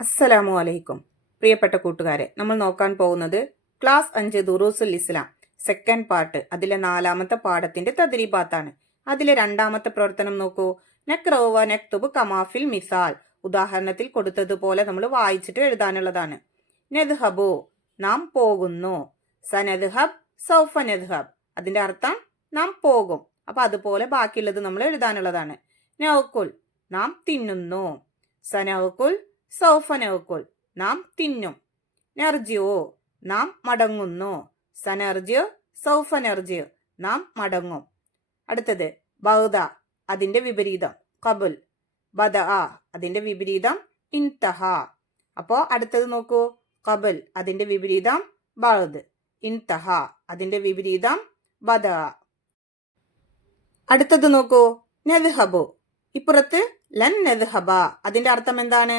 അസ്സലാമു അലൈക്കും. പ്രിയപ്പെട്ട കൂട്ടുകാരെ, നമ്മൾ നോക്കാൻ പോകുന്നത് ക്ലാസ് 5 ദുറൂസുൽ ഇസ്ലാം സെക്കൻഡ് പാർട്ട്, അതിലെ 4ാമത്തെ പാഠത്തിന്റെ തദ്രീബാത്താണ്. അതിലെ 2ാമത്തെ പ്രവർത്തനം നോക്കൂ. നക്റഉ വ നക്തുബു കമാഫിൽ മിസാൽ. ഉദാഹരണത്തിൽ കൊടുത്തതുപോലെ നമ്മൾ വായിച്ചിട്ട് എഴുതാനുള്ളതാണ്. നദ്ഹബു, നാം പോകുന്നു. സനദ്ഹബ്, സൗഫ നദ്ഹബ്, അതിന്റെ അർത്ഥം നാം പോകും. അപ്പൊ അതുപോലെ ബാക്കിയുള്ളത് നമ്മൾ എഴുതാനുള്ളതാണ്. നൗകുൽ, നാം തിന്നുന്നു. സനൗകുൽ, സൗഫ നൗകുൽ, നാം തിന്നും. നർജിഉ, നാം മടങ്ങുന്നു. സനർജിഉ, സൗഫ നർജിഉ, നാം മടങ്ങും. അടുത്തത് ബഅദ, അതിന്റെ വിപരീതം ഖബൽ. ബദഅ, അതിന്റെ വിപരീതം ഇൻതഹ. അപ്പോ അടുത്തത് നോക്കൂ. ഖബൽ, അതിന്റെ വിപരീതം ബഅദ്. ഇൻതഹ, അതിന്റെ വിപരീതം ബദഅ. അടുത്തത് നോക്കൂ. നദ്ഹബു, ഇപ്പുറത്ത് ലൻ നദ്ഹബ, അതിന്റെ അർത്ഥം എന്താണ്?